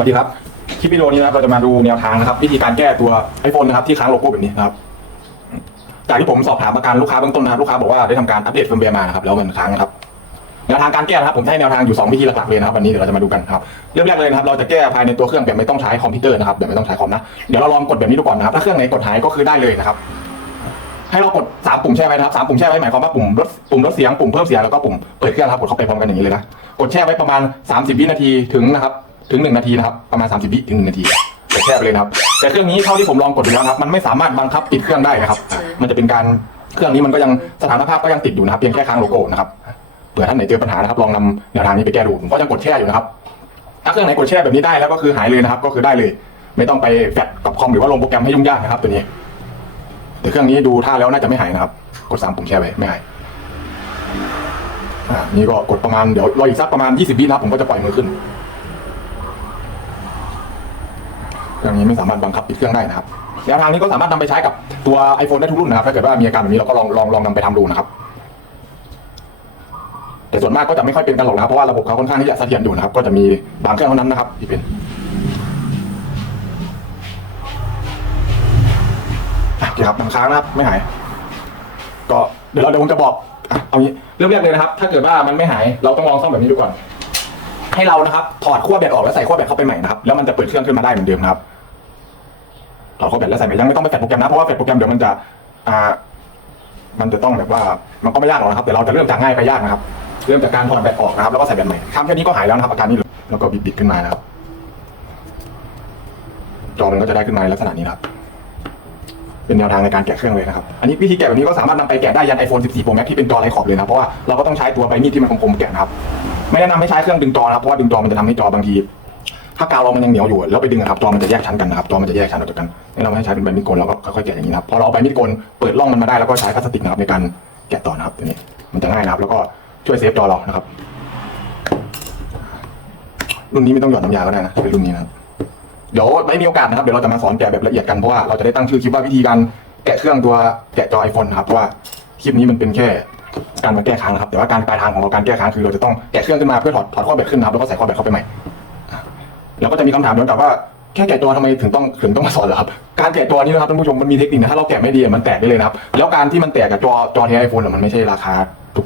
วัสดีครับ คลิปวิดีโอนี้นะครับเราจะมาดูแนวทางนะครับ วิธีการแก้ตัว iPhone นะครับที่ค้างโลโก้แบบนี้นะครับ จากที่ผมสอบถามอาการลูกค้าเบื้องต้นนะครับลูกค้าบอกว่าได้ทำการอัปเดตเฟิร์มแวร์มานะครับแล้วมันค้างนะครับแนวทางการแก้นะครับผมให้แนวทางอยู่สองวิธีหลักๆเลยนะครับวันนี้เดี๋ยวเราจะมาดูกันครับเริ่มแรกเลยนะครับเราจะแก้ภายในตัวเครื่องแบบไม่ต้องใช้คอมพิวเตอร์นะครับแบบไม่ต้องใช้คอมนะเดี๋ยวเราลองกดแบบนี้ดูก่อนนะครับถ้าเครื่องไหนกดหายก็คือได้เลยนะครับให้เรากดสามปุ่มแช่ไว้นะครับสามปุ่มแช่ไว้หมายความว่าปุ่มลดปุ่มลดเสียงปุ่มเพิ่มเสียงแล้วก็ปุ่มเปิดเครื่องครับกดเข้าไปพร้อมกันอย่างนี้เลยนะกดแช่ไว้ประมาณ 30 วินาทีถึงนะครับ ถึง 1 นาทีนะครับประมาณ 30วิถึง 1 นาทีแช่ไปเลยนะครับ แต่เครื่องนี้เท่าที่ผมลองกดดูแล้วนะครับ มันไม่สามารถบังคับปิดเครื่องได้นะครับ มันจะเป็นการเครื่องนี้มันก็ยังสถานภาพก็ยังติดอยู่นะครับเพียงแค่ค้างโลโก้นะครับเผื่อท่านไหนเจอปัญหานะครับลองนำแนวทางนี้ไปแก้ดูผมก็ยังกดแช่อยู่นะครับ ถ้าเครื่องไหนกดแช่แบบนี้ได้แล้วก็คือหายเลยนะครับ ก็คือได้เลย ไม่ต้องไปแฟลชกับคอมหรือว่าลงโปรแกรมให้ยุ่งยากนะครับตัวนี้แต่เครื่องนี้ดูท่าแล้วน่าจะไม่หายนะครับ กดสามปุ่มแช่ไว้ไม่หายอ่านี่ก็กดประมาณเดี๋ยวรออีกสักประมาณ 20วินะครับผมก็จะปล่อยมือขึ้น เครื่อง นี้ไม่สามารถบังคับปิดเครื่องได้นะครับแนวทางนี้ก็สามารถนำไปใช้กับตัว iPhone ได้ทุกรุ่นนะครับถ้าเกิดว่ามีอาการแบบนี้เราก็ลองลองลองนำไปทำดูนะครับแต่ส่วนมากก็จะไม่ค่อยเป็นกันหรอกนะครับเพราะว่าระบบเขาค่อนข้างที่จะเสถียรอยู่นะครับ ก็จะมีบางเครื่องเท่านั้นนะครับที่เป็นอะโอเคครับบางครั้งนะครับไม่หาย ก็เดี๋ยวเราเดี๋ยวผมจะบอกเอางี้เริ่มแรกเลยนะครับ ถ้าเกิดว่ามันไม่หาย เราต้องลองซ่อมแบบนี้ดูก่อน ให้เรานะครับ ถอดขั้วแบตออกแล้วใส่ขั้วแบตเข้าไปใหม่นะครับแล้วมันจะเปิดเครื่องขึ้นมาได้เหมือนเดิมนะครับ ถอดขั้วแบตแล้วใส่ใหม่ยังไม่ต้องไปแฟลชโปรแกรมนะเพราะว่าแฟลชโปรแกรมเดี๋ยวมันจะอ่ามันจะต้องแบบว่ามันก็ไม่ยากหรอกนะครับแต่เราจะเริ่มจากง่ายไปยากนะครับเริ่มจากการถอดแบตออกนะครับแล้วก็ใส่แบตใหม่ทำแค่นี้ก็หายแล้วนะครับอาการนี้เลยแล้วก็บิดๆขึ้นมานะครับจอมันก็จะได้ขึ้นมาในลักษณะนี้นะครับเป็นแนวทางในการแกะเครื่องเลยนะครับ อันนี้วิธีแกะแบบนี้ก็สามารถนำไปแกะได้ยัน iPhone 14 Pro Max ที่เป็นจอไร้ขอบเลยนะ เพราะว่าเราก็ต้องใช้ตัวใบมีดที่มันคมๆแกะนะครับ ไม่แนะนำให้ใช้เครื่องดึงจอนะครับ เพราะว่าดึงจอมันจะทำให้จอบางที ถ้ากาวเรามันยังเหนียวอยู่แล้วไปดึงอะครับจอมันจะแยกชั้นกันนะครับจอมันจะแยกชั้นออกจากกันแนะนำให้ใช้เป็นใบมีดโกนแล้วก็ค่อยๆแกะอย่างนี้นะครับพอเราเอาใบมีดโกนเปิดร่องมันมาได้แล้วก็ใช้พลาสติกนะครับในการแกะต่อนะครับตัวนี้มันจะง่ายนะครับ แล้วก็ช่วยเซฟจอเรานะครับรุ่นนี้ไม่ต้องหยอดน้ำยาก็ได้นะเป็นรุ่นนี้นะเดี๋ยวไม่มีโอกาสนะครับเดี๋ยวเราจะมาสอนแกะแบบละเอียดกันเพราะว่าเราจะได้ตั้งชื่อคลิปว่าวิธีการแกะเครื่องตัวแกะจอไอโฟนนะครับเพราะว่าคลิปนี้มันเป็นแค่การมาแก้ค้างนะครับแต่ว่าการปลายทางของเราการแก้ค้างคือเราจะต้องแกะเครื่องขึ้นมาเพื่อถอดถอดข้อแบตขึ้นนะครับแล้วก็ใส่ข้อแบตเข้าไปใหม่ แล้วก็จะมีคำถามย้อนกลับว่าแค่แกะจอทำไมถึงต้องถึงต้องมาสอนเหรอครับการแกะจอนี้นะครับท่านผู้ชมมันมีเทคนิคนะถ้าเราแกะไม่ดีอะมันแตกได้เลยนะครับแล้วการที่มันแตกกับจอจอแท้ไอโฟนมันไม่ใช่ราคา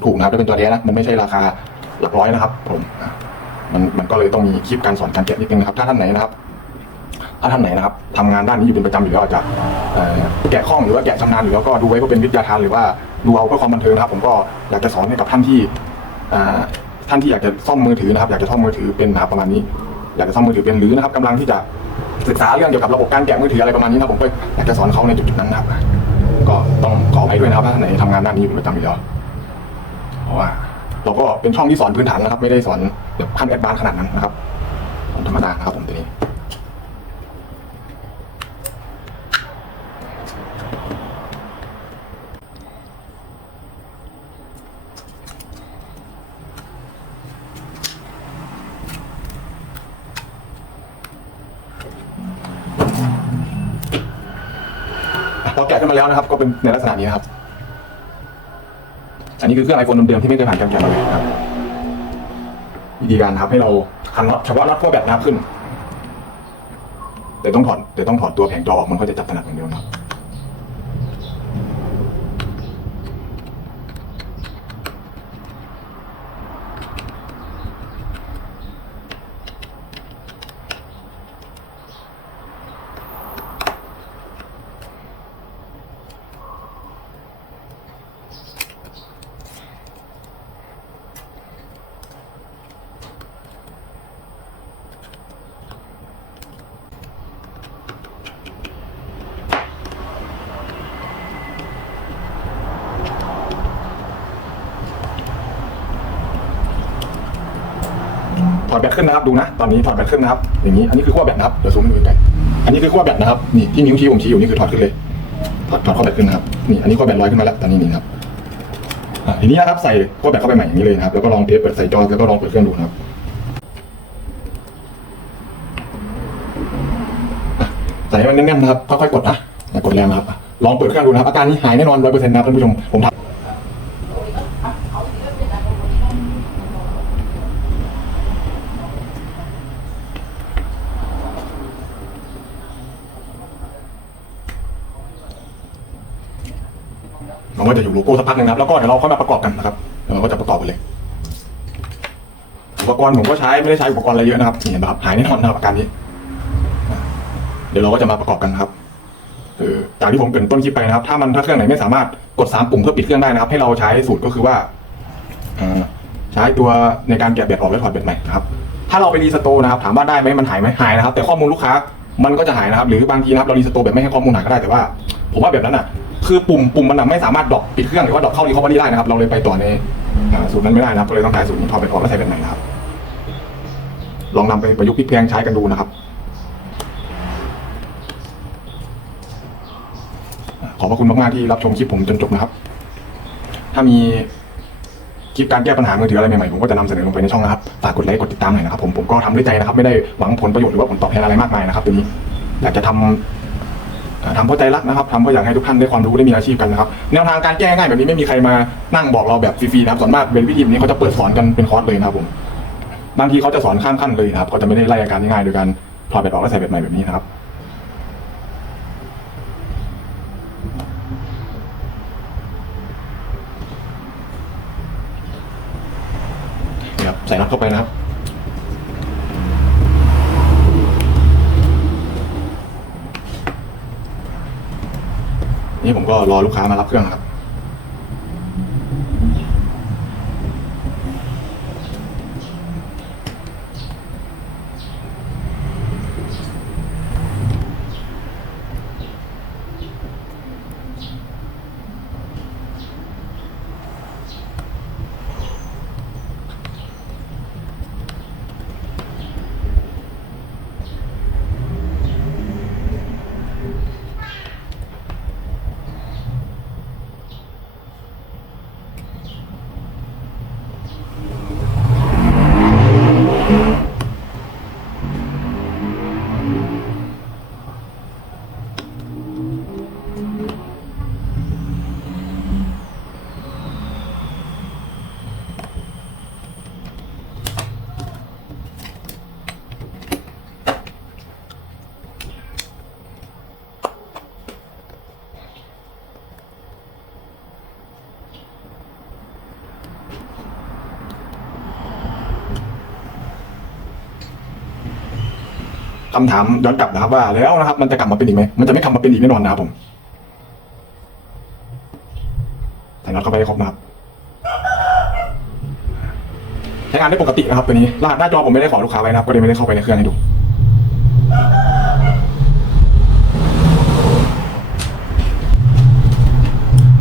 ถูกๆนะครับถ้าเป็นจอแท้นะมันไม่ใช่ราคาหลักร้อยนะครับ ผมอะมันมันก็เลยต้องมีคลิปการสอนการแกะนิดนึงนะครับถ้าท่านไหนนะครับ ถ้าท่านไหนนะครับทำงานด้านนี้อยู่เป็นประจำอยู่แล้วอาจจะเอ่อแกะข้องหรือว่าแกะชำนาญอยู่แล้วก็ดูไว้เพื่อเป็นวิทยาทานหรือว่าดูเอาเพื่อความบันเทิงนะครับ ผมก็อยากจะสอนให้กับท่านที่อ่าท่านที่อยากจะซ่อมมือถือนะครับ อยากจะซ่อมมือถือเป็นนะครับประมาณนี้ อยากจะซ่อมมือถือเป็นหรือนะครับกำลังที่จะศึกษาเรื่องเกี่ยวกับระบบการแกะมือถืออะไรประมาณนี้นะผมก็อยากจะสอนเขาในจุดๆนั้นนะครับ ก็ต้องขอไปด้วยนะครับถ้าท่านไหนทำงานด้านนี้อยู่ประจำอยู่แล้วเพราะว่าเราก็เป็นช่องที่สอนพื้นฐานนะครับ ไม่ได้สอนแบบขั้นแอดวานขนาดนั้นนะครับธรรมดานะครับผมตัวนี้ กะขึ้นมาแล้วนะครับ ก็เป็นในลักษณะนี้นะครับ อันนี้คือเครื่องไอโฟนเดิมๆที่ไม่เคยผ่านการแกะมาเลยนะครับวิธีการนะครับให้เราคันน็อตเฉพาะน็อตขั้วแบตนะครับขึ้น แต่ต้องถอดแต่ต้องถอดตัวแผงจอออกมันก็จะจับถนัดเหมือนเดิมนะครับ อดแบตขึ้นนะครับดูนะตอนนี้ถอดแบตขึ้นนะครับอย่างนี้อันนี้คือขั้วแบตนะครับเดี๋ยวซูมให้ดูใกล้อันนี้คือขั้วแบตนะครับนี่ที่นิ้วชี้ผมชี้อยู่นี่คือถอดขึ้นเลยถอดถอดขั้วแบตขึ้นนะครับนี่อันนี้ขั้วแบตลอยขึ้นมาแล้วตอนนี้นี่ครับอะทีนี้นะครับใส่ขั้วแบตเข้าไปใหม่อย่างนี้เลยนะครับแล้วก็ลองเทสเปิดใส่จอแล้วก็ลองเปิดเครื่องดูนะครับใส่ให้มันแน่นๆนะครับค่อยๆกดนะอย่ากดแรงนะครับลองเปิดเครื่องดูนะครับอาการนี้หายแน่นอนร้อยเปอร์เซ็นต์นะครับท่านผู้ชมผมทำ อ มันก็จะอยู่โลโก้สักพักหนึ่งนะครับแล้วก็เดี๋ยวเราค่อยมาประกอบกันนะครับเดี๋ยวเราก็จะประกอบกันเลย อุปกรณ์ผมก็ใช้ไม่ได้ใช้อุปกรณ์อะไรเยอะนะครับเห็นไหมครับหายแน่นอนนะครับอาการนี้ เดี๋ยวเราก็จะมาประกอบกันนะครับเออจากที่ผมเกินต้นคลิปไปนะครับ ถ้ามันถ้าเครื่องไหนไม่สามารถกดสามปุ่มเพื่อปิดเครื่องได้นะครับ ให้เราใช้สูตรก็คือว่าใช้ตัวในการแกะแบตออกและถอดแบตใหม่นะครับถ้าเราไปรีสโตนะครับ ถามว่าได้ไหมมันหายไหมหายนะครับ แต่ข้อมูลลูกค้ามันก็จะหายนะครับ หรือบางทีนะครับเรารีสโตแบบไม่ให้ข้อมูลหายก็ได้แต่ว่า ผมว่าแบบนั้นอะ คือปุ่มปุ่มมันอะไม่สามารถดรอปปิดเครื่องหรือว่าดรอปเข้ารีคอเวอรี่ได้นะครับ เราเลยไปต่อในอ่าสูตรนั้นไม่ได้นะครับ ก็เลยต้องใช้สูตรนี้ถอดแบตออกแล้วใส่แบตใหม่นะครับ ลองนำไปประยุกต์พลิกแพลงใช้กันดูนะครับ ขอบพระคุณมากๆที่รับชมคลิปผมจนจบนะครับ ถ้ามีคลิปการแก้ปัญหามือถืออะไรใหม่ๆผมก็จะนำเสนอลงไปในช่องนะครับ ฝากกดไลค์กดติดตามหน่อยนะครับผมผมก็ทำด้วยใจนะครับ ไม่ได้หวังผลประโยชน์หรือว่าผลตอบแทนอะไรมากมายนะครับตัวนี้อยากจะทำ ทำเพราะใจรักนะครับทำเพราะอยากให้ทุกท่านได้ความรู้ได้มีอาชีพกันนะครับแนวทางการแก้ง่ายแบบนี้ไม่มีใครมานั่งบอกเราแบบฟรีๆนะครับส่วนมากเป็นวิธีแบบนี้เขาจะเปิดสอนกันเป็นคอร์สเลยนะครับผมบางทีเขาจะสอนข้ามขั้นเลยนะครับเขาจะไม่ได้ไล่อาการง่ายๆโดยการถอดแบตออกแล้วใส่แบตใหม่แบบนี้นะครับนี่ครับใส่น็อตเข้าไปนะครับ นี่ผมก็รอลูกค้ามารับเครื่องครับ คำถามย้อนกลับนะครับว่าแล้วนะครับ มันจะกลับมาเป็นอีกไหมมันจะไม่กลับมาเป็นอีกแน่นอนนะครับผมใส่น็อตเข้าไปให้ครบนะครับใช้งานได้ปกตินะครับตัวนี้รหัสหน้าจอผมไม่ได้ขอลูกค้าไว้นะครับ ก็เลยไม่ได้เข้าไปในเครื่องให้ดู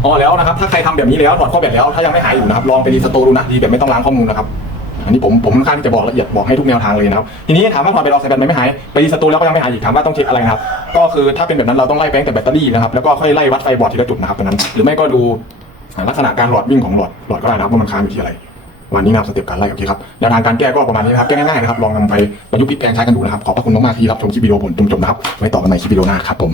อ๋อแล้วนะครับ ถ้าใครทำแบบนี้แล้วถอดข้อแบตแล้ว ถ้ายังไม่หายอยู่นะครับ ลองไปรีสโตร์ดูนะดีแบบไม่ต้องล้างข้อมูลนะครับ อันนี้ผมผมค่อนข้างที่จะบอกละเอียดบอกให้ทุกแนวทางเลยนะครับทีนี้ถามว่าถอดแบตออกใสแบตไม่หายไปรีสตร์แล้วก็ยังไม่หายอีกถามว่าต้องเช็คอะไรนะครับก็คือถ้าเป็นแบบนั้นเราต้องไล่ไปตั้งแต่แบตเตอรี่นะครับแล้วก็ค่อยไล่วัดไฟบอร์ดทีละจุดนะครับตรงนั้น หรือไม่ก็ดูลักษณะการหลอดวิ่งของหลอดหลอดก็ได้นะครับว่ามันค้างอยู่ที่อะไรวันนี้นะครับสเต็ปการไล่โอเคครับแนวทางการแก้ก็ประมาณนี้นะครับแก้ง่ายๆนะครับลองนำไปประยุกต์พลิกแปลงใช้กันดูนะครับขอบพระคุณมากๆที่รับชมคลิปวิดีโอผมจนจบนะครับไว้ต่อกันใหม่คลิปวิดีโอหน้าครับผม